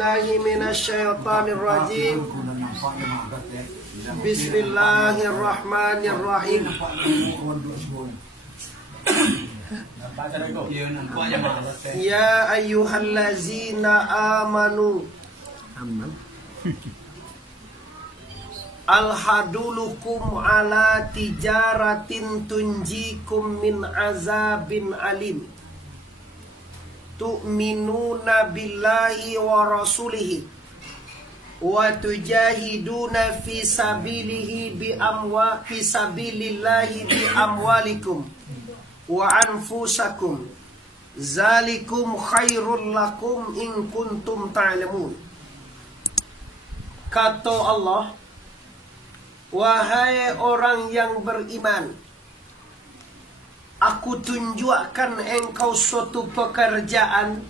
billahi minasyaitonir rajim. Bismillahirrahmanirrahim. Ya ayyuhallazina amanu alhadulukum ala tijaratin tunjikum min azabin alim. Tu'minuna billahi wa rasulihi wa tujahiduna fi sabilillahi bi amwalikum wa anfusakum. Zalikum khairul lakum in kuntum ta'lamun. Kata Allah, wahai orang yang beriman, aku tunjukkan engkau suatu pekerjaan,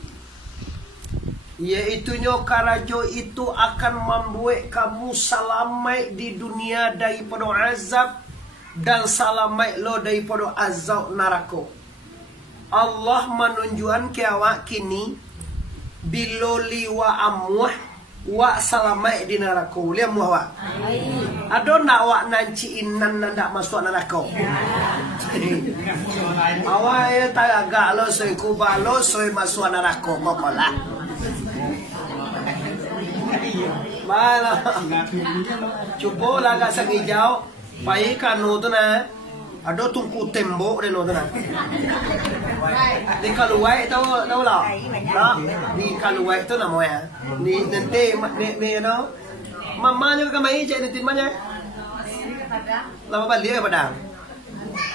yaitunya karajo itu akan membuat kamu selamat di dunia daripada azab dan selamat lo daripada azab neraka. Allah menunjukkan ke awak kini biloli wa amwah wa selamat di neraka. Lihat muah. Ada nak awak nanciin nan nak masuk neraka. Awak ya tak agak lo soi kubalo soi masuk neraka kokolah. Mana? Cuba lah agak sengijau. Pai kanu tu na. Ada tungku tembok deh no tu na. Di kaluai tahu lah. Di kaluai tu namanya. Ni nanti ni no. Mama juga kamai cek nanti mana? Lama balik ke padang.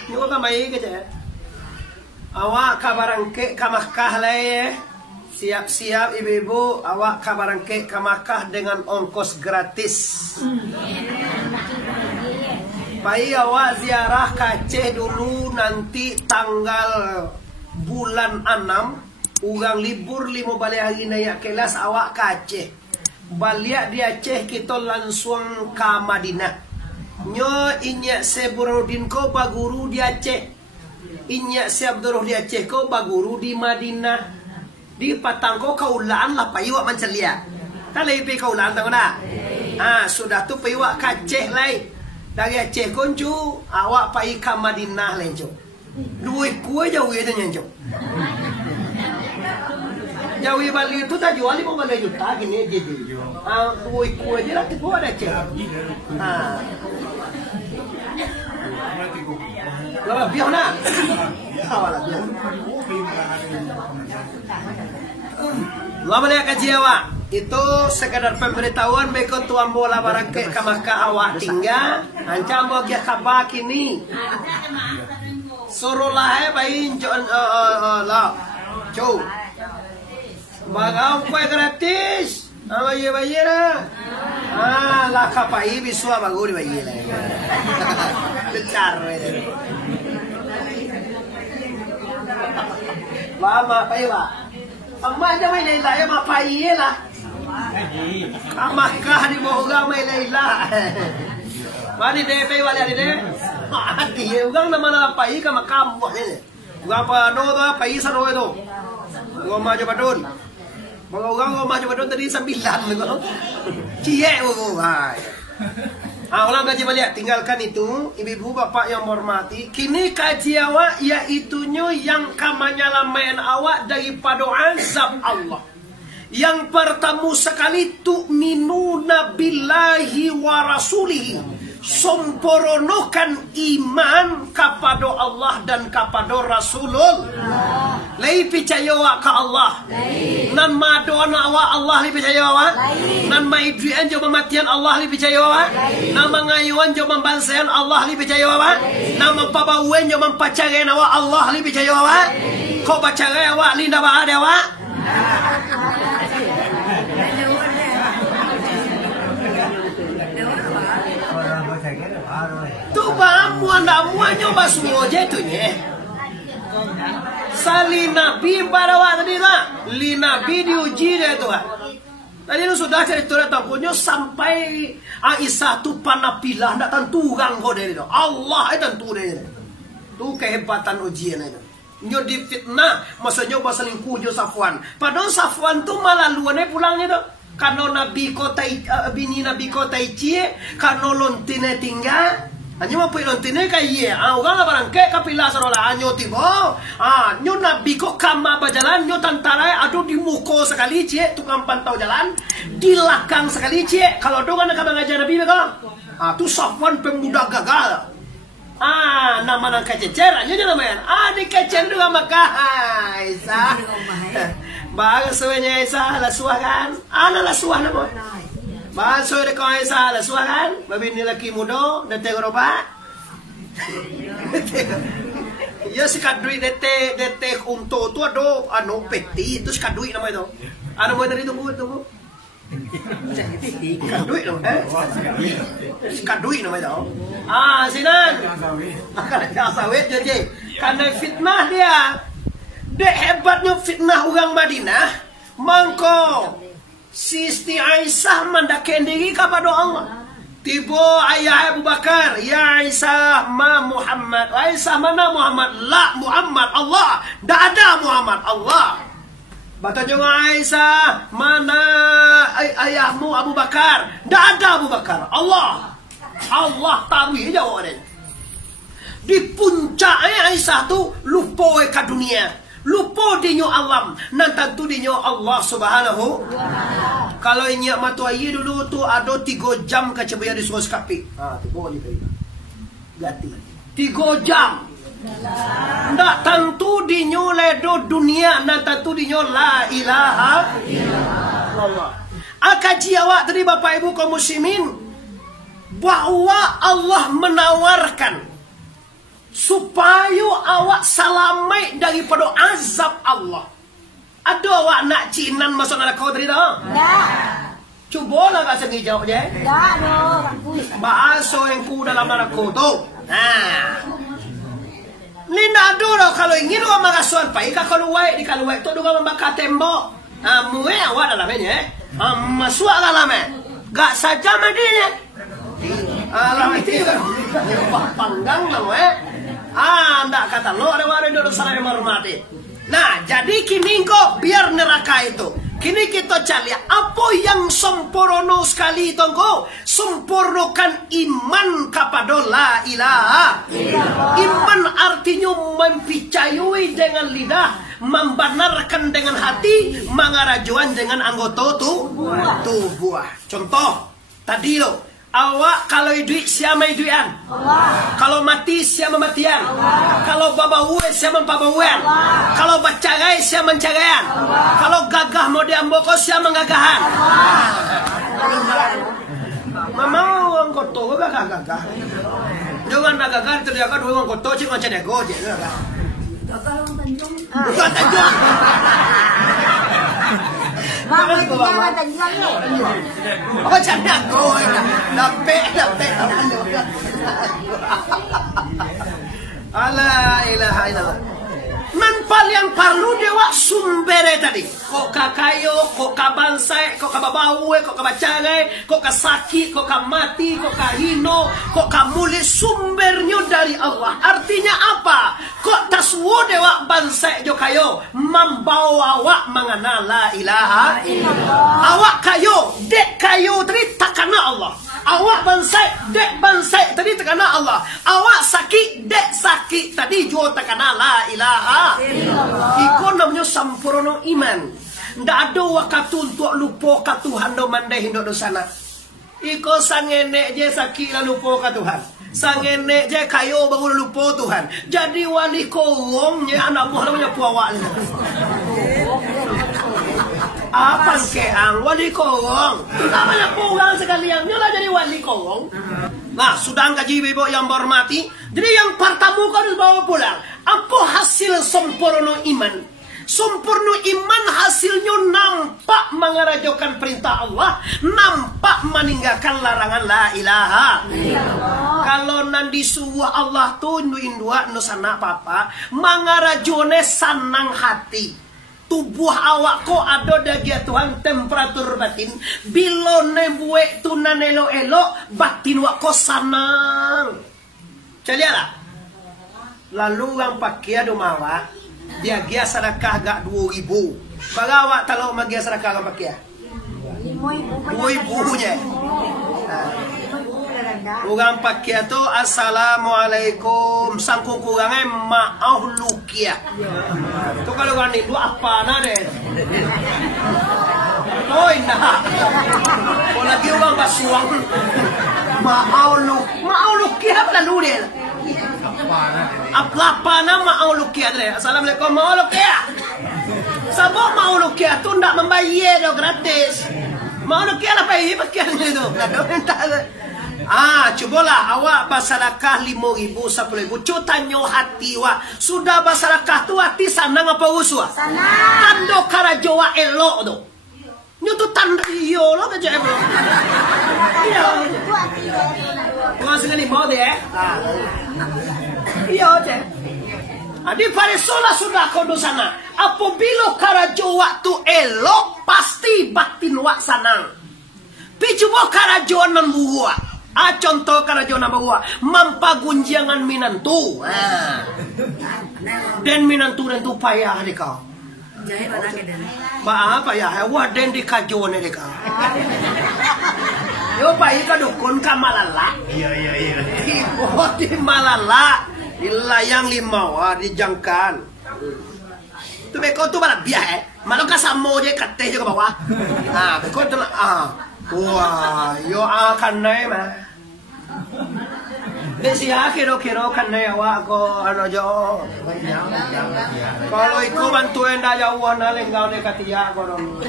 Juga kamai ke cek. Awak kabarangke kamakah lah. Siap-siap ibu-ibu, awak kabarangke kamakah dengan ongkos gratis. Baik awak ziarah ke Aceh dulu nanti tanggal bulan 6. Urang libur 5 balik hari naik kelas awak ke Aceh. Balik di Aceh kita langsung ke Madinah. Nyo inyak Seburudin ko baguru di Aceh. Inyak Abdurrah di Aceh ko baguru di Madinah. Di patang ko kaulaan lah payuak mancelia. Tak lebih kaulaan tahu nak? Sudah tu payuak ke Aceh lai. Dari Aceh koncu awak pai ke Madinah lai jo. Duit kue jauh itu nyanjo. Jauh balik itu tak jual 15 juta gini jadi. Duit kue je lah tu ada Aceh. Lah biar nak. Awalah biar. Lah balik kaji awak. Itu sekadar pemberitahuan beko tuan bola barangke ke Makkah awak tinggal. Ancam bawa kia kabar kini. Suruhlah bayin lah. Cow. Bagau kue gratis. Bayi lah. Lah kapai bisua bagus bayi lah. Bencar. Lama pakai lah. Amma aja mai Laila ya mapai lah. Makkah di bawah mai Laila. Mari deh pai wala deh. Hati ugang nama nama pai ke makam buat ni. Ugang apa no tu pai saro itu. Goma coba don. Ugang goma coba don tadi 9 tu. Cie ugu hai. Ulang kaji balik, tinggalkan itu, ibu-ibu bapak yang menghormati. Kini kaji awak yaitunya yang kamanyalamain awak daripada azab Allah. Yang pertama sekali tu'minuna billahi wa rasulihi. Sempurnakan iman kepada Allah dan kepada Rasulullah. Lai percaya awak ke Allah. Nan madoan awak Allah li percaya awak. Nan maidrian jo matian Allah li percaya awak. Nan mangayuan jo membansayan Allah li percaya awak. Nan mampabawen jo mempacaran awak Allah li percaya awak. Kau pacaran awak li ndak ada awak. Tu bamu anda muanya basuh je tu nye. Sali Nabi barawa tadi lah. Li Nabi diuji dia tu. Tadi lu sudah cerita takunya sampai Aisyah tu panapilah ndak tentu orang kau dari tu. Allah itu tentu dia. Tu kehebatan ujian itu. Nyo difitnah, maksudnya selingkuh jo Safwan. Padahal Safwan tu malah luannya pulangnya tu. Kano nabi ko tay bini nabi ko tay cie kano lontine tingga anyo mo po lontine kay ugang barang ke kapila sarola anyo tibo nyo nabi ko kama bajalan nyo tantaray ado di muko sekali cie tukang pantau jalan di lakang sekali cie kalau dongan nakabangaja nabi ko tu safwan pemuda gagal nama nang kececer aja namanya di kecer juga maka Isa bagus suenya Isa lasuah kan lasuah nama bagus suenya kau Isa lasuah kan babi ni laki muda dete goroba ya si kadui dete untuk tu ado peti itu si kadui nama itu mau dari tunggu kadui dong kadui nama itu sinan sawit jadi karena fitnah dia hebatnya fitnah orang Madinah mangko Sisti Aisyah mandakendiri kepada Allah tibo ayah Abu Bakar ya Aisyah ma Muhammad Aisyah mana Muhammad la Muhammad Allah tidak ada Muhammad Allah Bata juga Aisyah, mana ayahmu Abu Bakar? Tidak ada Abu Bakar. Allah taruh jawabnya. Di puncaknya Aisyah tu lupa ke dunia, lupa dinyo alam, nan tentu dinyo Allah Subhanahu. Kalau ini matu ayi dulu tu ada 3 jam kecebaya di suas kapi. Tu boleh cerita. Gati. 3 jam. Ndak tentu dinyo ledo dunia, ndak tentu dinyo la ilaha illallah. Akaji awak dari Bapak Ibu kaum muslimin bahwa Allah menawarkan supaya awak salamai daripada azab Allah. Ada awak nak cinan masuk neraka dari dah? Tak. Cubalah kat sini jawabnya. Tak ada. Bahasa yang ku dalam neraka tu. Nina dulu kalau ingin orang magasuan pai kalau di kalau itu orang membakar tembok. Mue awak dalamnya. Masuk dalamnya. Gak saja madinya. Alam itu juga panggang lah ndak kata lo ada dulu salah menghormati. Nah, jadi kini kok biar neraka itu. Kini kita cari apa yang sempurna sekali itu kok sempurnakan iman kepada la ilaha illallah. Iman artinya mempercayai dengan lidah, membenarkan dengan hati, mengarajuan dengan anggota tubuh. Contoh tadi lo, awak kalau duit siapa duitan? Allah. Kalau mati siapa matian? Allah. Kalau babawe siapa babawean? Kalau bercerai siapa menceraian? Kalau gagah mau diamboko siapa gagahan? Mama orang kotor gagah. Jangan gagah itu dia kan orang kotor cik macam dia goje. Gagah orang Tanjung. Bukan Tanjung. Mama jangan Tanjung ni. Oh jangan kau Dapat Allah ilaha illallah. Manpal yang perlu dewa sumber tadi. Kok kakayo, kok kabansai, kok kababawe, kok kabacangai, kok kasaki, kok kamati, kok kahino, kok kamuli sumbernya dari Allah. Artinya apa? Kok taswo dewa bansai jo kayo membawa awak mengenal la ilaha illallah. Awak kayo, dek kayo tadi takana Allah. Awak dek bansai tadi takana Allah. Awak sakit, dek sakit tadi jo takana la ilaha illallah. Iko namanya sampurno iman. Ndak ada waktu untuk lupa ke Tuhan do mandai hindo do sana. Iko sangene je sakit lalu lupa ke Tuhan. Sangene je kayo baru lupa Tuhan. Jadi wali kowongnya anak buah namanya puawak. Apa keang wali kowong? Namanya pulang sekalian. Nyolah jadi wali kowong. Nah, sudah gaji ibu yang berhormati. Jadi yang pertama kau harus bawa pulang. Apa hasil sempurna iman? Sempurna iman hasilnya nampak mengerajokan perintah Allah, nampak meninggalkan larangan la ilaha illallah. Kalau nanti suwa Allah tu indua nusana papa mengerajone sanang hati. Tubuh awak ko ada dagia Tuhan temperatur batin. Bila nebuek tu nanelo elok batin wak ko sanang. Calialah. Lalu yang pakai domawa dia gia sedekah gak 2.000. Bagawak kalau magia sedekah gak pakai. Ibu-ibunya. Ugang pakai tu assalamualaikum, sangkung kurangnya maaf lukia. Tu kalau kan itu apa nade? Oh indah. Kalau lagi ugang basuang, maaf lukia apa lalu dia? Apa nama maaf lukia deh? Assalamualaikum maaf lukia. Sabuk maaf lukia tu ndak membayar do gratis. Maaf lukia apa ini pakai itu? Cobalah awak basarakah 5.000, 10.000. Cutanyo hati wa. Sudah basarakah tu hati sanang apa usua? Sanang. Tando karajowa elok tu. Nyo tu tanda iyo lo kerja bro. Iyo. Kau sekali mau deh. Iyo je. Di parisola sudah kau di sana. Apabila karajowa tu elok, pasti batin wa sanang. Picubo karajowa nan buah. Contoh karajowa nan buah. Mampagunjangan minantu. Dan minantu payah di kau. Apa ya? Wah den di kajowan di kau. Yo payah ka dukun ka malala. Iya. Ibu di malala. Di layang limau di jangkan. Tu beko tu balap biah Malu ka samo je kateh je ke bawah. Beko tu wah, yo akan naik mah. Desi kiro kan naik awak ko ano jo. Kalau ikut bantuan dah jauh na lenggau de katia ko dong.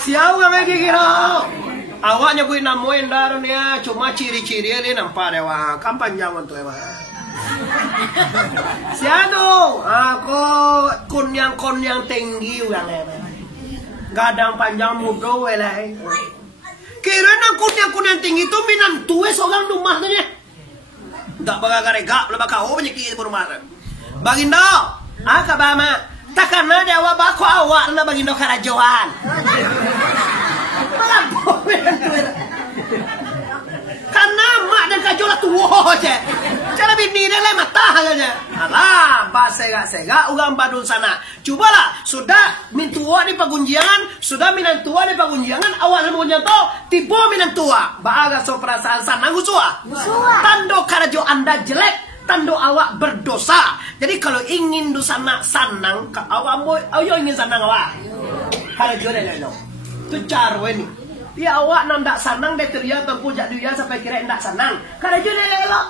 Siau yang kira. Awaknya gue namoin darahnya cuma ciri-ciri dia nampak dewa kampanye bantuan mah. Siado, aku kunyang tinggi ulang gadang panjang mudo welai. Kira na kunyang tinggi tu minam tuwe seorang rumah tu nya. Tak baga garega, lebak kau banyak kiri rumah. Bagindo, kabama, takkan ada awak bako awak na bagindo karajoan. Malah boleh karena mak dan kajola tua je. Cara bini dia lah mata aja. Alah, sega ugang badun sana. Cobalah, sudah mintua di pagunjangan, sudah minantua di pagunjangan, awal pagunjangan tu tiba minantua. Baaga so perasaan sana gusua. Tando karajo anda jelek, tando awak berdosa. Jadi kalau ingin dosa nak sanang, awak mau, ayo ingin sanang awak. Karajo dia lo. Tu cara ini. Ya awak nandak sanang dia teriak tempuh jak dia sampai kira ndak sanang. Karajo dia lelok.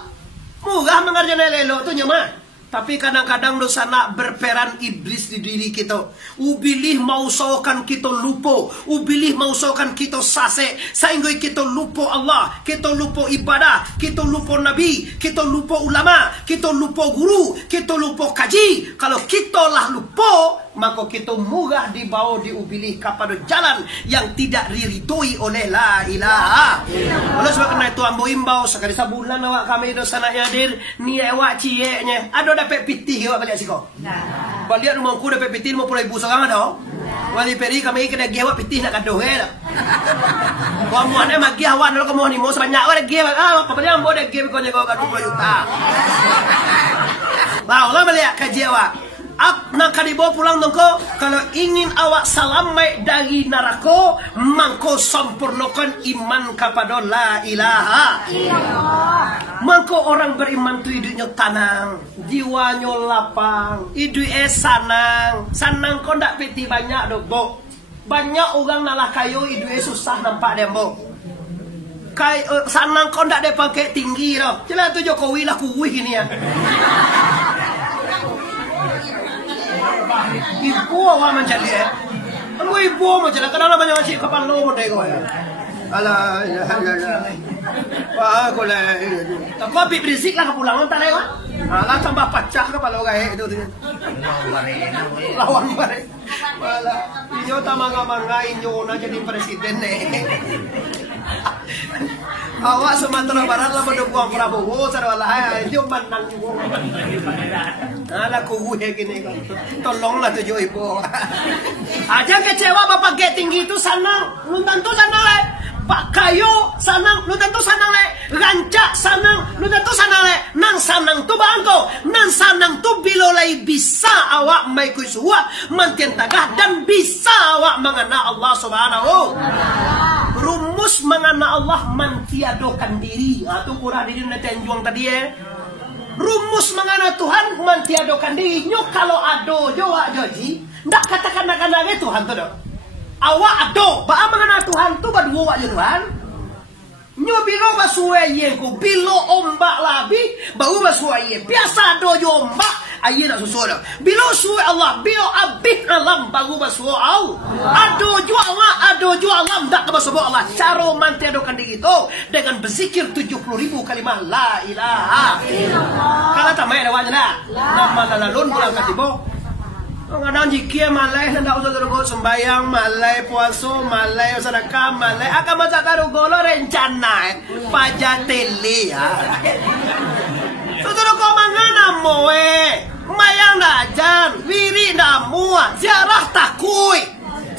Murah mengerjakan lelo tu nyama. Tapi kadang-kadang dosa nak berperan iblis di diri kita. Ubilih mausokan kita lupa. Ubilih mausokan kita sase. Sehingga kita lupa Allah. Kita lupa ibadah. Kita lupa Nabi. Kita lupa ulama. Kita lupa guru. Kita lupa kaji. Kalau kita lah lupa, maka kita murah dibawa diubilih kepada jalan yang tidak diridhoi oleh la ilaha. Oleh sebab kerana itu ambo imbau sekali sebulan awak kami dosa nak hadir ni awak cieknya. Ada dapat pitih awak balik siko. Balik rumahku dapat pitih 50,000 seorang ada. Wali peri kami kena gi awak pitih nak gaduh dah. Kamu ada magi awak nak kamu ni mau sebanyak awak gi awak. Kepada ambo dah gi kau jaga 20 juta. Baiklah balik kaji awak. Nak dibawa pulang dongko. Kalau ingin awak salamai dari neraka, mangko sempurnakan iman kepada la ilaha. Mangko orang beriman tu hidupnya tenang, jiwanya lapang, hidupnya sanang kau ndak peti banyak dok. Banyak orang nalah kayu hidupnya susah nampak dia mbok. Sanang kau ndak ada pakai tinggi dah. Jelas tu Jokowi lah kuih ini ya. Ibu awak macam ni ibu macam ni. Kenapa banyak macam kapal lo model kau ya? Alah, aku lah. Tak kau pergi berisik lah kepulangan tak lewat. Alah tambah pecah kepala gaya itu. Lawan bare. Malah, inyo tamang-manga inyo na jadi presiden ni. Awak Sumatera Barat lah mendukung Prabowo sarwala itu menang juga. Alah kubu gini kan. Tolonglah tujuh ibu. Aja kecewa bapak get tinggi itu sanang, belum tentu sanang le. Pak kayu sanang, belum tentu sanang le. Rancak sanang, belum tentu sanang le. Nang sanang tu bangko, nang sanang tu bilo mulai bisa awak mai kusuwa mantian tagah dan bisa awak mengana Allah Subhanahu. Rumus mengana Allah mantiadokan diri. Itu kurang diri nanti anjuang tadi ya. Rumus mengana Tuhan mantiadokan diri. Nyok kalau ado jawa joji, ndak katakan nak Tuhan tu dok. Awak ado, ba mengana Tuhan tu berdua wak Tuhan. Nyo bilo basuai ko bilo ombak labi bau basuai biasa do jo ombak aye nak susu dah bilo suai Allah bilo abih alam bau basuai ado jo alam dak basuai Allah cara mantiadokan diri itu dengan berzikir 70.000 kalimah la ilaha illallah kalau tamai ada wajah nama lalun bulan katibo. Kadang jika malai hendak usah terugo sembayang, malai puasa, malai sedekah, malai akan macam terugo lo rencana pajateli ya. Terugo mangana moe, mayang dajan, wiri damua, ziarah takui,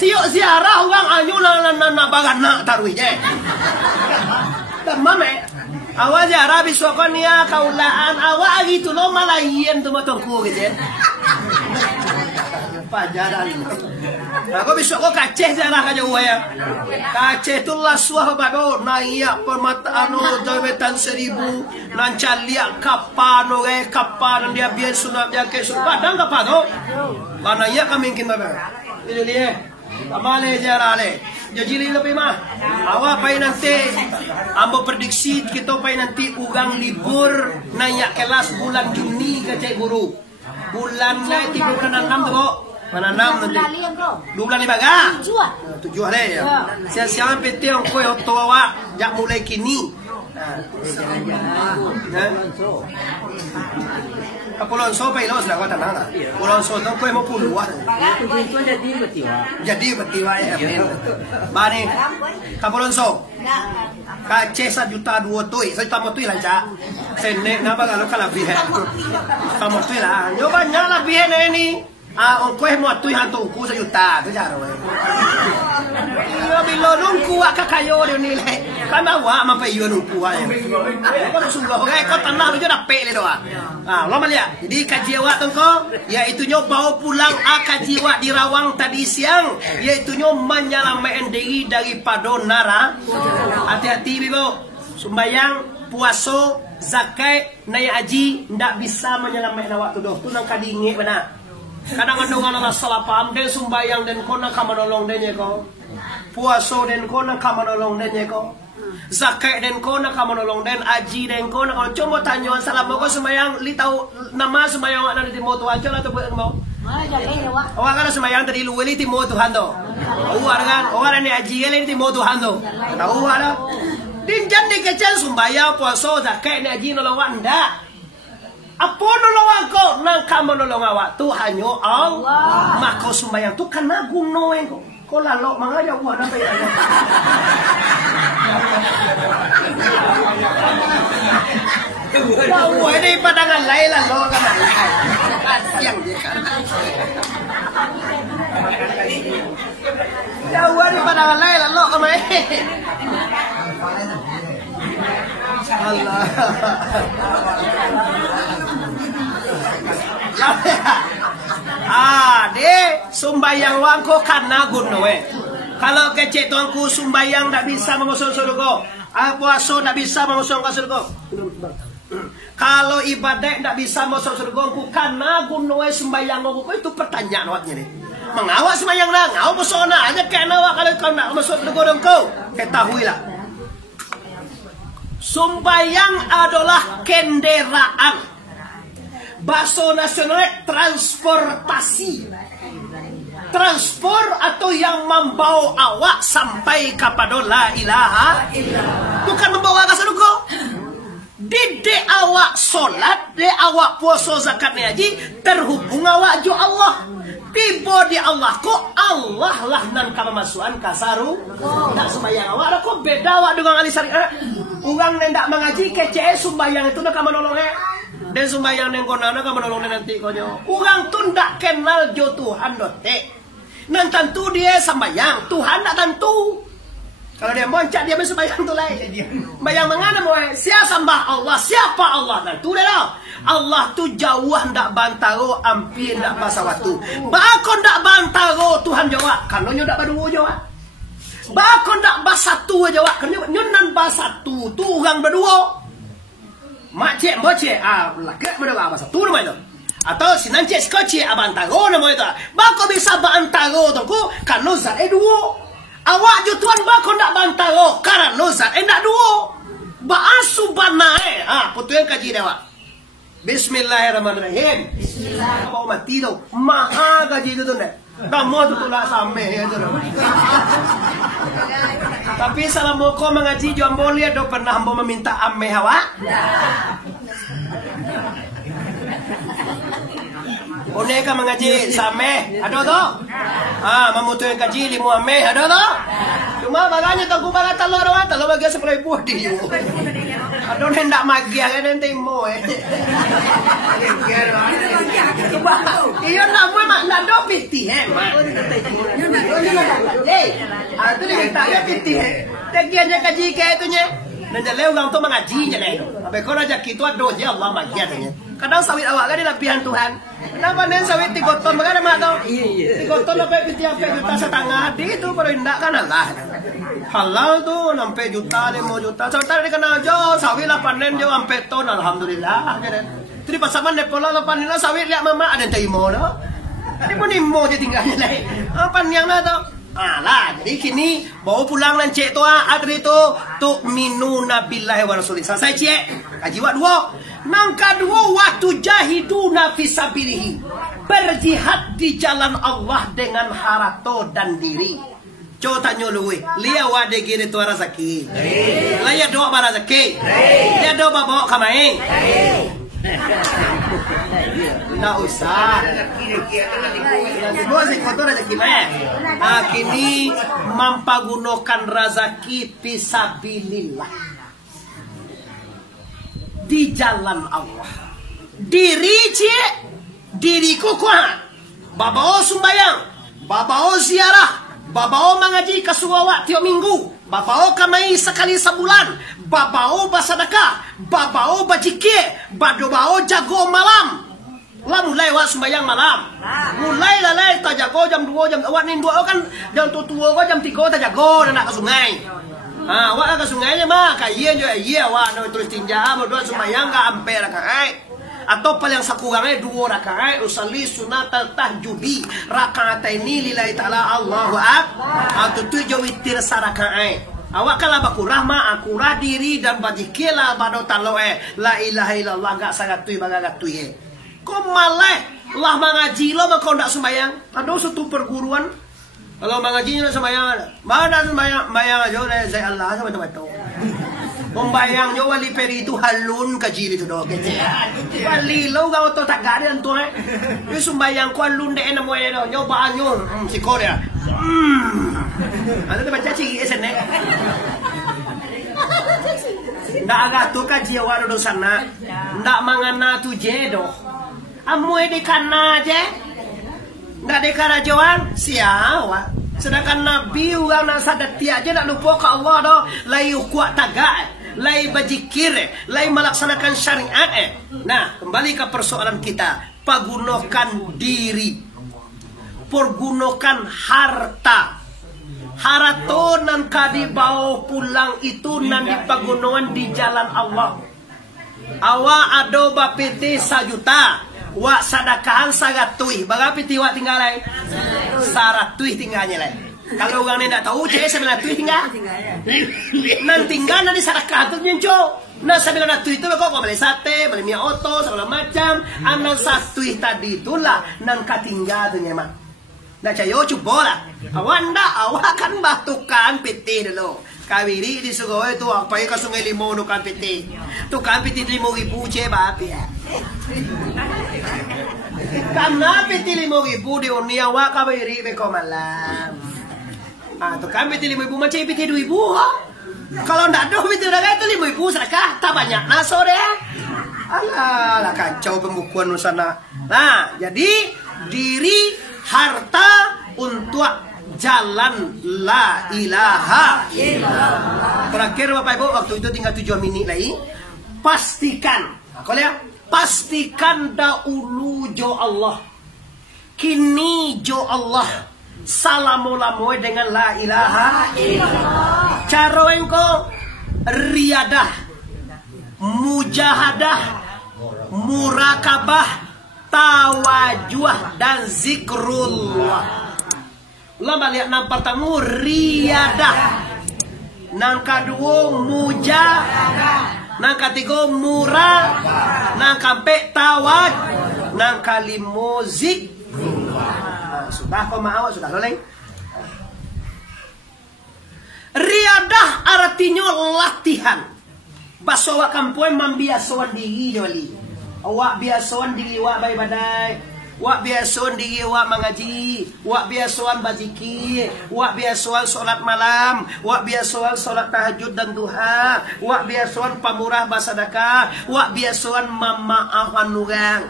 siok ziarah uang anyu na bagana tarui je. Tamam awak ziarah biswakonia kaulaan awak gitu lo malayen tu matongku gitu. Pajaran. Aku besok kau kaceh jalan aja ya. Kaceh tu lah suah bago naiya permata anu jabetan 1000 nancalia kapan kapan dia biar sunat dia ke padang kapan tu. Mana ya kami mungkin bago. Ini dia. Amale jarale. Jadi lebih mah. Awak pai nanti ambo prediksi kita pai nanti ugang libur naik kelas bulan Juni ke cek guru. Bulan lain 3 bulan 6 tu kok. Mana 6 nanti? 2 bulan 5 ga? 7 hari ya. Siapa PT yang kau tua jak mulai kini. Kapulon so pa ilos na wata na. Kapulon so to kau mau puluhan. Jadi betiwa ya. Bani kapulon so. Kace 1 juta 2 tui, saya tamu tui lah cak. Sene napa kalau lebih he. Tamu tui lah. Nyoba nyala lebih ini. Ông quay một tuy hàng tủ cũ sẽ ta cứ chả rồi bị lừa luôn cũ à các cái vô điều này này cái mà quá mà phải vô luôn cũ à có sung vào cái có tanah itu dah pe le doa lama lihat jadi kajiwa tongko yaitu nyo bawa pulang kajiwa di Rawang tadi siang yaitu nyo menyelamatkan diri daripada nara hati-hati bibo sembayang puasa zakat naik haji ndak bisa menyelamatkan awak tu doh tu nang kadinge benar. Kadang-kadang Allah salah paham dan sumbayang dan kona kamanolong denye ko. Puaso dan kona kamanolong denye ko. Zakat dan kona kamanolong dan aji dan kona kalau cuma tanya salam mo ko sumbayang li tahu nama sumbayang ana di timo Tuhan cala to mo. Awak kana sumbayang tadi luwe li timo Tuhan do. Awak kan orang ni aji li timo Tuhan do. Tahu ada. Din jan ni kecil sumbayang puaso zakat ni aji nolongan ndak. Apa nolong aku nang kamu nolong awak tu hanya Allah. Maka sembahyang tu kan nagung noeng ko. Ko lalok mangaja buat apa ya? Tahu ini padangan lain lah lo kan siang dia kan. Tahu ini padangan lain lah lo kan. Allah. De sumbayang wangko karena gunwe. Kalau kecek tuanku sumbayang tak bisa mengusung surga. Puasa tak bisa mengusung ke surga. Kalau ibadah tak bisa masuk surga ku karena gunwe sumbayang ku itu pertanyaan awaknya nih. Mengawak sembayang nang, ngau pesona aja kena awak kalau kau nak masuk surga kau. Ketahuilah. Sumbayang adalah kendaraan. Bahasa nasional transportasi. Transport atau yang membawa awak sampai kepada la ilaha illallah. Bukan membawa ke surga. Dede awak solat, de awak puasa zakat ni haji terhubung awak jo Allah. Tiba di Allah kok Allah lah nan kamasuan kasaru. Tak sembahyang awak kok beda awak dengan ahli syariat. Urang nendak mengaji kece sembahyang itu nak menolongnya. Dan sembahyang yang konana kamu menolongnya nanti konyo. Urang tu ndak kenal jo Tuhan dote. Nan tentu dia sembahyang, Tuhan tak tentu. Kalau dia moncak dia bersembahyang tu lain. Bayang mengana moe, siapa sembah Allah, siapa Allah tentu dia lah. Allah tu jauh ndak bantaro ampir ndak masa waktu. Bakon ndak bantaro Tuhan jawab. Kalau nyo ndak berdua jawab. Bakon ndak basatu jawab. Kan nyo nan basatu tu orang berdua. Mak cek mo cek laki berdua basatu nama itu. Atau sinan cek skoci abantaro nama itu. Bakon bisa bantaro tu ko kalau zat dua. Awak jo Tuhan bakon ndak bantaro karena zat ndak dua. Baasu banae. Putu yang kaji dewa. Bismillahirrahmanirrahim. Bismillah. Apa mati tu? Maha kaji itu tu ne. Kamu tu tulak sampai ya tu. Tapi salam moko mengaji jual boleh do pernah hamba meminta ame hawa? Boneka mengaji sampai ada tu? Memutu yang kaji limu ame ada tu? Cuma baganya tu aku bagai telur bagi sepuluh buah di. Aduh hendak magia kan nanti mo Iyo nak mo mak nak do piti mak. Tu dia minta ya piti Tegiannya kaji ke tu nya. Dan jaleu orang tu mengaji je lah. Abai kau rezeki tu ada je Allah magia tu nya. Kadang sawit awak kan di lapihan Tuhan. Kenapa nen sawit 3 ton makanya mak tau. 3 ton sampai piti sampai juta setengah di tu kalau indak kan Allah. Halal tu sampai juta 5 juta. Sebentar dia kenal jo sawit lah panen jo sampai ton alhamdulillah. Jadi pasaman depola lah panen lah sawit lihat mama ada terima dah. Tadi pun imo je tinggalnya lah. Pan yang lah tu. Lah, jadi kini bawa pulang lan cek tu adri tu tu'minuna billahi wa rasulih. Selesai cek. Kaji wak 2. Nang kedua waktu jahiduna fisabilihi. Berjihad di jalan Allah dengan harato dan diri. Coba tanya lu liya wade gini tu rezeki. Liya doa ba rezeki. Liya doa bawa kamain. Tidak usah. Boleh kotor rezeki mah. Kini mampagunokan rezeki fisabilillah di jalan Allah. Diriku kuat. Babao sumbayang, babao ziarah, babao mengaji kasuawa tiap minggu, babao kamai sekali sebulan, babao basadakah, babao bajikir, babao jago malam. Lah mulai awak sembahyang malam. Mulai lalai tak jago jam 2 jam awak ni 2 kan jam 2 kau jam 3 tak jago nak ke sungai. Awak ke sungai je mah kaya je iya awak nak terus tinja berdoa sembahyang enggak ampe rakaat. Atau paling sakurangnya 2 rakaat usalli sunatal tahjudi rakaataini lillahi taala Allahu akbar. Atau 7 witir sarakaat. Awak kalau bakurah mah akurah diri dan bajikila bado taloe la ilaha illallah enggak sangat tui bagat tui. Kau malah lah mengaji lo kau nak sembahyang. Ada satu perguruan kalau mengaji nak sembahyang. Mana sembahyang aja oleh saya Allah sama teman-teman. Membayang jo wali peri itu halun kaji itu doh kece. Wali lo kau tu tak ada tu Ini sembahyang kau halun deh nama ya doh. Nyoba anyo si Korea. Ada tu baca ciri esene. Ndak agak tu kaji awak do sana. Ndak mangana tu jedo. Amoy di kana je. Ndak di kana joan siawa. Sedangkan Nabi orang nak sadati aja nak lupa ke Allah doh. Lai kuat tagak, lai bajikir, lai melaksanakan syariat. Nah, kembali ke persoalan kita. Pergunakan diri. Pergunakan harta. Harato nan kadi bawa pulang itu nan dipagunakan di jalan Allah. Awak ado bapiti 1 juta. Wak sadakahan sagatui. Bagapiti wak tinggal lain. Saratui tinggalnya lain. Kalau orang ni tak tahu, cek sebelah tui tinggal. Nan tinggal nanti sadakah tu nyenco. Nah sebelah tui itu kau boleh sate, boleh mie oto, segala macam. Anan satui tadi itulah nan katinggal tu nyemak. Nah cayo cuba lah. Awak ndak, awak kan batukan piti dulu. Kawiri di Sugoi tu apa yang ke Sungai Limau nukan piti. Tukang piti 5.000 cek bapi ya. Karena piti 5.000 di unia awak kawiri beko malam. Tukang piti 5.000 macam piti 2.000. Kalau ndak ada piti udah itu 5.000 sedekah tak banyak naso deh. Alah kacau pembukuan sana. Nah jadi diri harta untuk jalan la ilaha illallah. Terakhir Bapak Ibu waktu itu tinggal 7 menit lagi. Pastikan. Kau lihat pastikan dahulu jo Allah, kini jo Allah, salamu dengan la ilaha illallah. Cara engkau riadah, mujahadah, murakabah, tawajuh dan zikrullah. Ulama lihat nang pertama riadah, nang kedua mujahadah, nang ketiga murah, nang keempat tawaj, nang kelima zikrullah. Sudah pemahaman sudah loleng. Riadah artinya latihan. Bahasa awak kampung membiasakan diri joli. Awak biasakan diri awak badai. Wak biasawan diri wak mengaji, wak biasawan bazikir, wak biasawan solat malam, wak biasawan solat tahajud dan duha, wak biasawan pamurah bersedekah, wak biasawan memaafkan orang.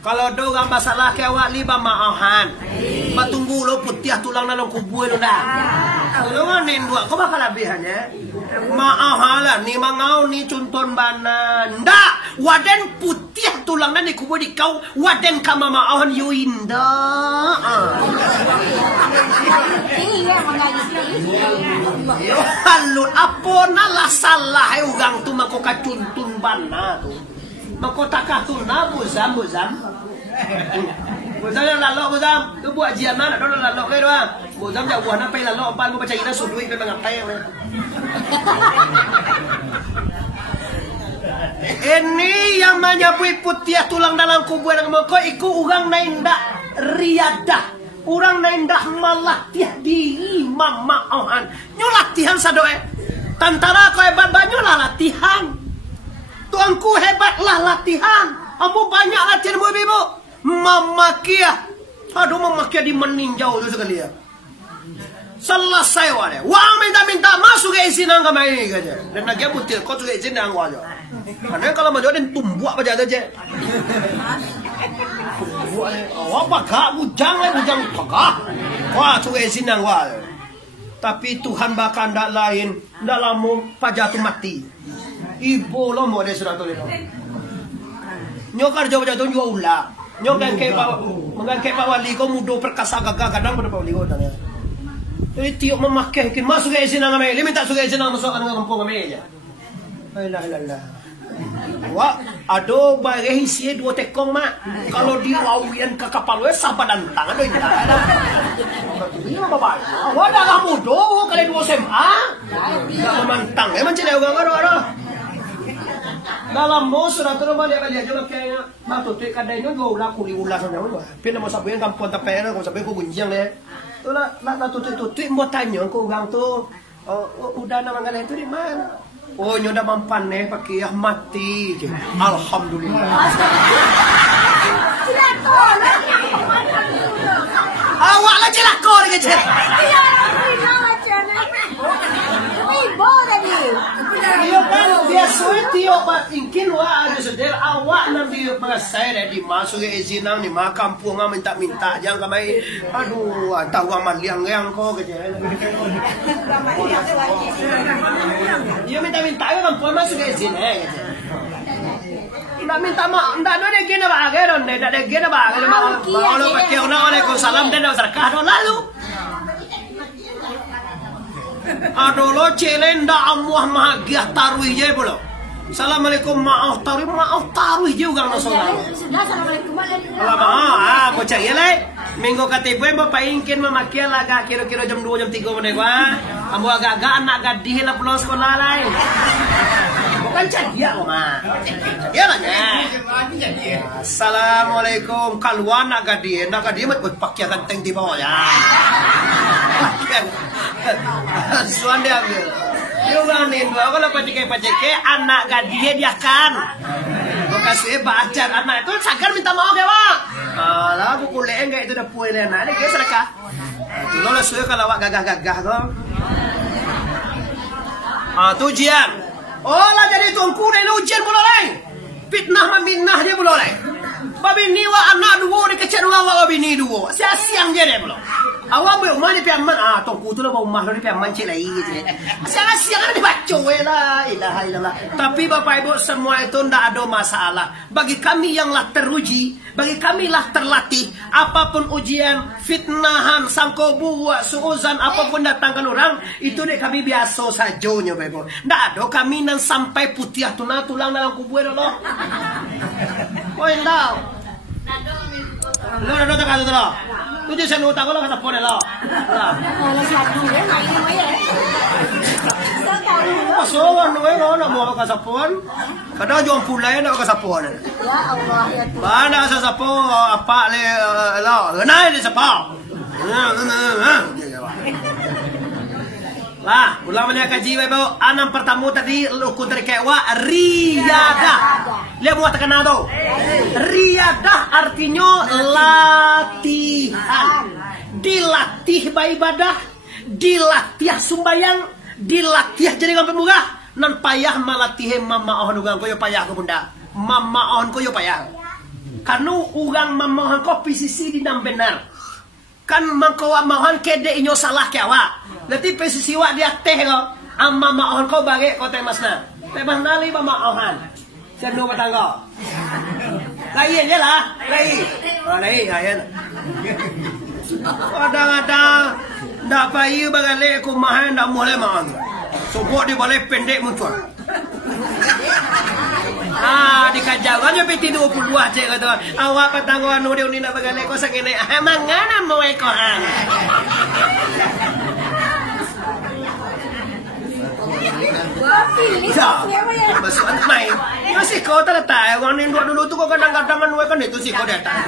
Kalau ada orang masalah ke awak li maafkan. Batunggu lo putih tulang dalam kubur lo dah. Lo nganin dua, kau bakal lebihannya. Maaflah ni mangau ni conton bana. Ndak, waden putih tulang dan di kubur di kau, waden kama maafkan yo indah. Yo halu apa nalah salah orang tu mako kacuntun bana tu. Mako takah tu na buzam. Buzam yang lalok buzam. Tu buat jian mana dah lalok ke doang. Buzam jak buah na pai lalok pan mo baca ina sud duit pe mengapai. Ini yang menyebut putih tulang dalam kubur yang mako iku urang naindak riadah. Urang naindak malah tiah diri mamaahan. Nyo latihan sadoe. Tantara ko hebat banyak lah latihan. Tuanku hebatlah latihan. Ambo banyak latihan ibu. Memakia. Aduh memakia di meninjau tu sekali ya. Selesai wale. Wang minta masuk ke izin ang kamai aja. Dan lagi butir kau tu ke izin ang aja. Karena kalau mau jodoh tumbuh aja aja. Awak bagak bujang pagah. Wah tu ke izin ang wale. Tapi Tuhan bakal ndak lain dalam pajatu mati. Ibu lo mau dia sudah tulis. Nyokar jauh jauh jual ulah. Nyokar kayak pak wali kau mudo perkasa gagah kadang pada pak wali kau tanya. Jadi tiok memakai masuk ke izin kami. Dia minta masuk ke izin masuk ke kampung kami aja. Alah. Wah, aduh bagi isi dua tekong mak. Kalau di wawian ke kapal we sabar dan tangan doy. Ini apa pak? Wah dah kamu do kali dua SMA. Dah memantang. Emang cina orang ada. Dalam bos sudah terus balik juga kayaknya matu tu kadainya go ulah kuli ulah sana tu. Pina mau sabuin kampung tapi kau sabuin kau gunjang le. Tu lah tu mau tanya kau orang tu udah nama kalian tu di mana? Oh nyoda mampan pakai yang mati. Alhamdulillah. Awak lah celaka ni kecil. Dia kan biasa dia mungkin wah ada sedar awak nanti mengasai di masuk ke izinang ni mak kampung minta jangan kami aduh tahu aman liang kau kerja dia minta ke kampung masuk ke izin ndak minta mak ndak ada gena bagai don ndak ada gena bagai mau lo pakai Waalaikumsalam dan sedekah lalu Adolo celenda amuah mahagia taruh je pula. Assalamualaikum maaf taruh je ugang nasional. Assalamualaikum. Kau cak ye le. Minggu katibu bapak ingin memakai laga kira-kira jam 2 jam 3 menit wah. Ambo agak-agak anak gadih lah pulang sekolah lain. Bukan cak dia kok mah. Dia nanya. Assalamualaikum kaluan nak gadih mat pakai ganteng di bawah ya. Suan dia ambil. Dia nganin bawa kalau pacike anak gadis dia kan. Kasih baca anak itu sagar minta maaf ya pak. Lah aku kuliah enggak itu dah puai dia anak dia sedekah. Itu lo suka kalau awak gagah kau. Tujian. Oh lah jadi tuanku dia ujian pula lain. Fitnah meminah dia pula lain. Babi ni wa anak dua dia kecil dua babi ni dua. Siang dia pula. Awak berumah ni piaman tongku tu lah rumah ni piaman cik lagi gitu. Siang-siang ni baca lah, ilaha illallah. Tapi Bapak Ibu semua itu ndak ada masalah. Bagi kami yang lah teruji, bagi kami lah terlatih, apapun ujian, fitnahan, sangko buat, suuzan, apapun datangkan orang, itu deh kami biasa sajonya Bapak Ibu. Ndak ada kami nan sampai putih tulang dalam kubur loh. Kau enggak? Lo ada kata tu lo. Tujuh saya nutang lo kata pon lo. Kalau satu ya, main ya. So kan lo nak mau kata pon. Kadang jual pulai nak kata pon. Ya Allah ya Tuhan. Mana kata pon apa le lo? Kenal ni siapa? Lah, ulang mana kaji Ibu. Anam pertama tadi luku terkewa riyadah. Lihat buat terkenal tu. Riyadah artinya latihan. Dilatih beribadah, dilatih sumbayang, dilatih jadi orang pemuda. Nan payah malatih mama ohon ugang koyo payah ko bunda. Mama ohon koyo payah. Kanu ugang mama ohon ko PCC di nam benar. Kan mangkawa mohon kede inyo salah ke awak. Lati pesisi wak dia teh ko. Amma mohon ko bagi ko teh masna. Teh masna li ba mohon. Senu batanggo. Lain je lah. Lain. Lain ayan. Kadang-kadang ndak payu bagale ko mahan ndak boleh mohon. Sobok di boleh pendek muncul. Dikajawan yo piti 20 aja kata. Awak patangguan anu dia nak bagale ko sangene. Mangana mau ekohan. Masuk main. Masih kau tak tahu orang Indo dulu tu kau kadang-kadang anu kan itu sih kau datang.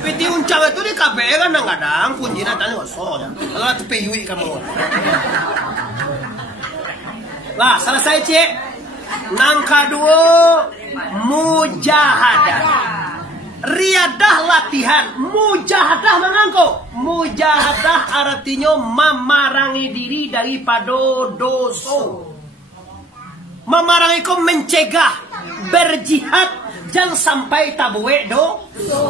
Piti uncang itu di KB kadang-kadang kunci datang kosong. Kalau tu PU kamu. Lah, selesai cik. Nang kedua mujahadah. Riyadah latihan. Mujahadah mengangko. Mujahadah artinya memarangi diri daripada dosa. Memarangi ko mencegah, berjihad jangan sampai tabuwe dosa.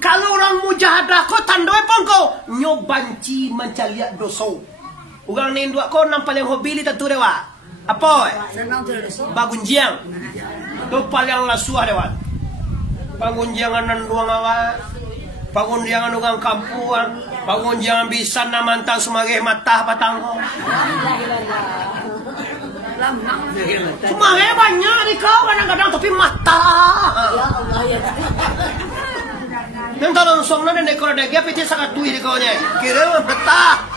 Kalau orang mujahadah ko tandoe pongko nyobanci mencaliak dosa. Ugang nin dua ko nang paling hobi li tentu dewa. Apa? Bagunjiang. Tu paling lasuah dewa. Bagunjiangan nan duang awak. Bagunjiangan ugang kampuan. Bagunjiangan bisa namantang sebagai mata patangko. Semuanya banyak di kau kadang-kadang tapi mata. Yang langsung nanti dekor dege piti sangat tuih di kau nya. Kira betah.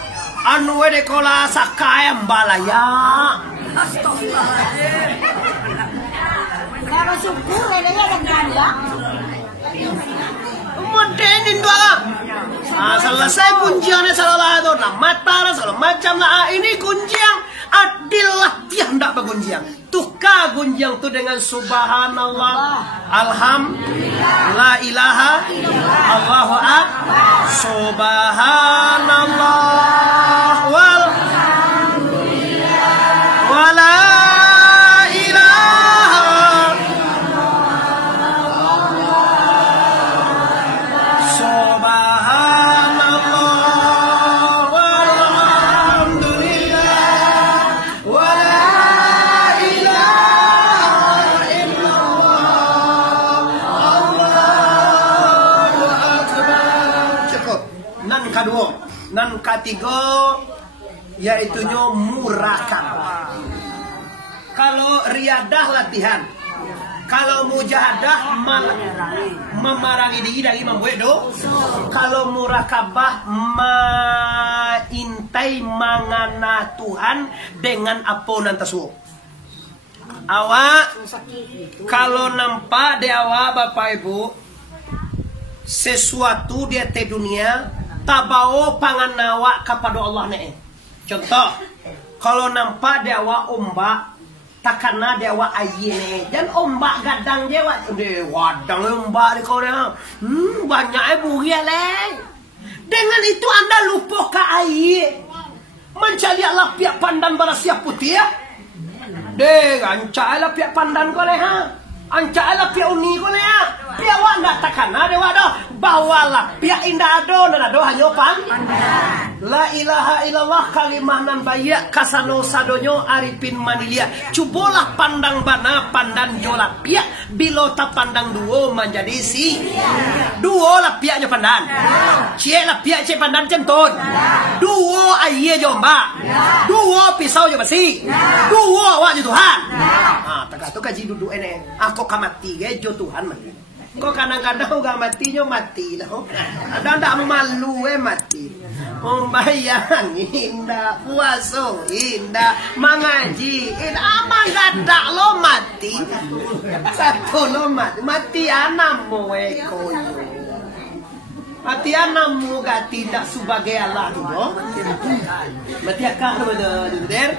Anu we dekola sakaya mbalaya. Kalau syukur ini ada ganda. Modenin doa. Selesai kunciannya salah itu. Nah mata lah segala macam lah. Ini kuncian adilah dia hendak bergunjiang. Tukar gunjiang tu dengan subhanallah, alhamdulillah, la ilaha, Allahu akbar, subhanallah, walhamdulillah, wala ilaha, subhanallah, walhamdulillah, wala kedua, nan ketiga yaitunya murakabah. Kalau riyadah latihan, kalau mujahadah memerangi diri dari membuat dosa. Kalau murakabah maintai mangana Tuhan dengan apa nanti suo. Awak kalau nampak di awak Bapak Ibu sesuatu di atas dunia tak bawa pangan awak kepada Allah nih. Contoh, kalau nampak dia awak ombak, tak kena dia awak air nih. Dan ombak gadang dia awak, wadang ombak di Korea. Banyak buaya leh. Dengan itu anda lupa ke air. Mencari Allah pihak pandan barasia putih ya. Deh, ancak Allah pihak pandan kau leh ha. Ancak Allah pihak uni kau leh ha. Pia wa ndak takana dewa do bawalah pia indah ado nado hanyo pan. La ilaha illallah kalimah nan bayak kasano sadonyo aripin manilia. Cubolah pandang bana pandan jola pia bilota pandang duo menjadi si. Duo lah piaknya pandan. Cie lah piak cie pandan centon. Duo aye jomba. Duo pisau jo besi. Duo awak jo Tuhan. Ah, tak tu kaji duduk ene. Aku kamati ge jo Tuhan mah. Kok kadang-kadang uga matinya mati lah. Ada ndak malu mati. Membayang indah puasa indah mengaji aman gada lo mati satu lo mati anamu koyo mati anamu gak tidak sebagai Allah dulu mati akak der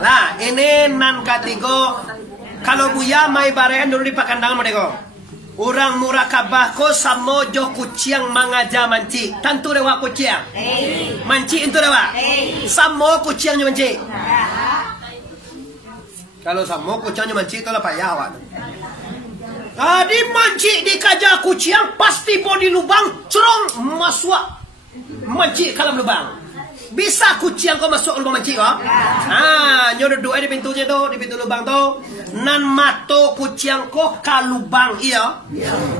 lah ini nan katigo kalau buya mai barean dulu di pakandangan mereka. Orang murakabah ko samojo kuciang mangaja manci. Tantu dewa kuciang. Manci itu dewa. Samo kuciangnya manci. Kalau samo kuciangnya manci itu lah payah awak. Tadi manci dikaja kuciang pasti bodi lubang cerong masuk manci kalam lubang. Bisa kuciang kau masuk lubang manci kau? Ah, nyodo doa di pintunya tu, di pintu lubang tu. Nan mato kuciang kau ka lubang iya.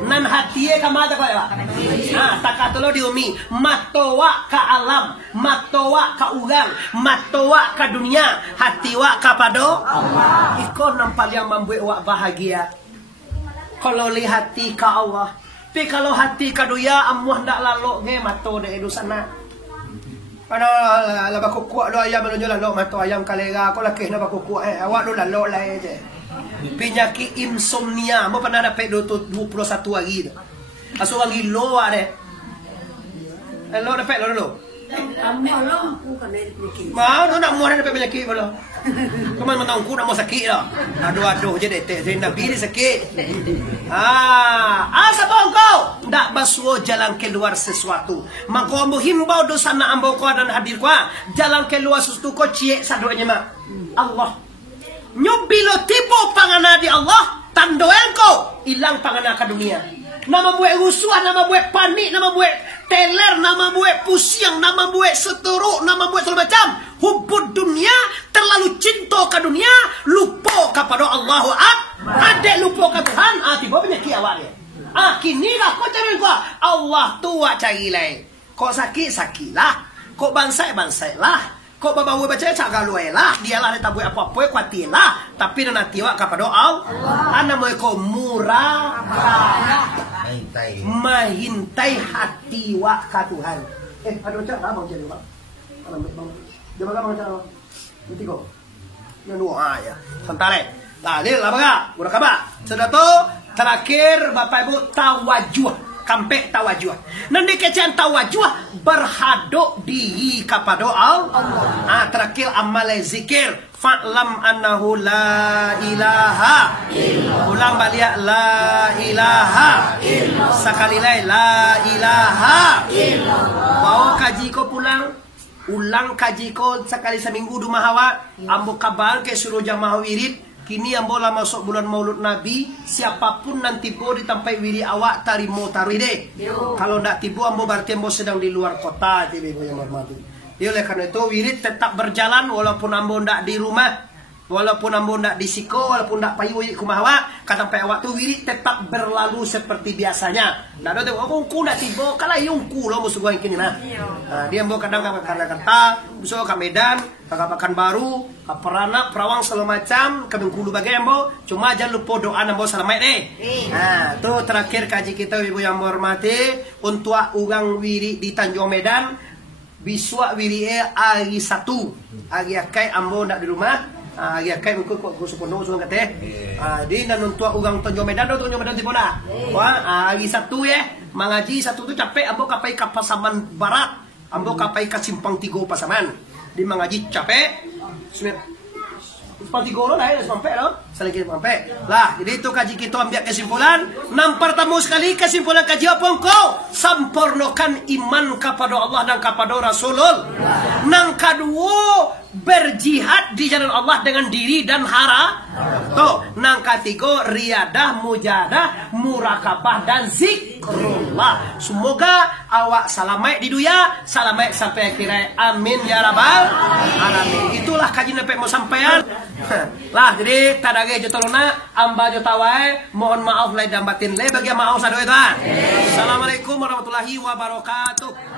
Nan hatiye ka mata kau ya. Ah, takatolo di umi. Matowa ka alam, matowa ka ugang, matowa ka dunia, hatiwa ka pado. Iko nampal yang membuat wak bahagia. Kalau lihat hati ka Allah, tapi kalau hati ka dunia amuh ndak lalu nge mato de edu sana. Ano la bakukuk do ayam menunjuk lalu mato ayam kalega aku laki na bakukuk awak do lalu lah je. Penyakit insomnia mo pernah dapat 21 hari tu. Aso orang gilo ada. Lo dapat lo. Mau nak muar dapat penyakit bolo. Kamu menangku nak mau sakit lah. Aduh je dete rendah biri sakit. Asa bongko ndak basuo jalan keluar sesuatu. Maka ambo himbau dosa na ambo ko dan hadir ko jalan keluar sesuatu ko cie sadoanya mak. Allah. Nyubilo tibo pangana di Allah tandoel ko hilang pangana ke dunia. Nama buat rusuhan, nama buat panik, nama buat teler, nama buat pusing, nama buat seteruk, nama buat segala macam. Hubud dunia, terlalu cinta ke dunia, lupa kepada Allah. Adek lupa ke Tuhan, tiba penyakit awaknya. Kini lah kau cari kau. Allah tua cari lain. Kau sakit, sakitlah. Kau bansai, bansailah. Kau bawa baca cakap luai lah. Dialah dia tak buat apa-apa, kuatir lah. Tapi nanti wak kepada Allah. Anak mereka murah. Mahintai hati wak ke Tuhan. Aduh cak lah bang jadi bang. Dia bagaimana cak lah. Nanti kau. Yang dua ya. Sebentar lah dia lah bang. Udah kabar. Sudah tu terakhir bapak ibu tawajuh. Kampe tawajuh. Nanti kecian tawajuh berhadap diri kepada Allah. Terakhir amal zikir. Fa'lam annahu la ilaha illallah. Ulang balik la ilaha illallah. Sekali lagi la ilaha illallah. Bawa kaji ko pulang. Ulang kaji ko sekali seminggu dua hawa. Ambo kabar ke suruh jamaah wirid. Kini yang bola masuk bulan Maulud Nabi, siapapun nanti bo ditampai wiri awak tarimo taride. Kalau ndak tibo ambo berarti ambo sedang di luar kota, tibe yang hormati. Dia oleh karena itu wirid tetap berjalan walaupun ambo ndak di rumah, walaupun ambo ndak di siko, walaupun ndak payu kumah awak, kata sampai awak tu wirid tetap berlalu seperti biasanya. Ndak ada aku ku ndak tibo, kalau yungku lo musuh gua yang kini nah. Dia ambo kadang kata, musuh ke Medan, ke Pekanbaru, ke Peranak, Perawang segala macam, ke Bengkulu bagai ambo. Cuma jangan lupa doa ambo selamat deh. Tu terakhir kaji kita ibu yang hormati untuk ugang wiri di Tanjung Medan. Biswa wiri hari 1. Hari akai ambo ndak di rumah. Hari akai buku kok supono suang kate. Di nan untuk ugang Tanjung Medan tiba dah. Wah, hari 1 ya. Mengaji 1 tu capek ambo kapai ke Pasaman Barat. Ambo kapai ke Simpang 3 Pasaman. Di mengaji capek. Simpang 3 lo lah ya sampai lo. Saling sampai. Lah, jadi itu kaji kita ambil kesimpulan. Yang pertama sekali kesimpulan kaji apa engkau? Sempurnakan iman kepada Allah dan kepada Rasulullah. Yang kedua, berjihad di jalan Allah dengan diri dan harap. Tuh, yang ketiga, riadah, mujadah, murakabah dan zikrullah. Semoga awak selamat di dunia, selamat sampai akhirat. Amin ya rabbal alamin. Itulah kajian sampai mau sampean. Lah, jadi tadage jotolona amba jotawai, mohon maaf lahir dan batin. Le bagi maaf sadoe tuan. Assalamualaikum warahmatullahi wabarakatuh.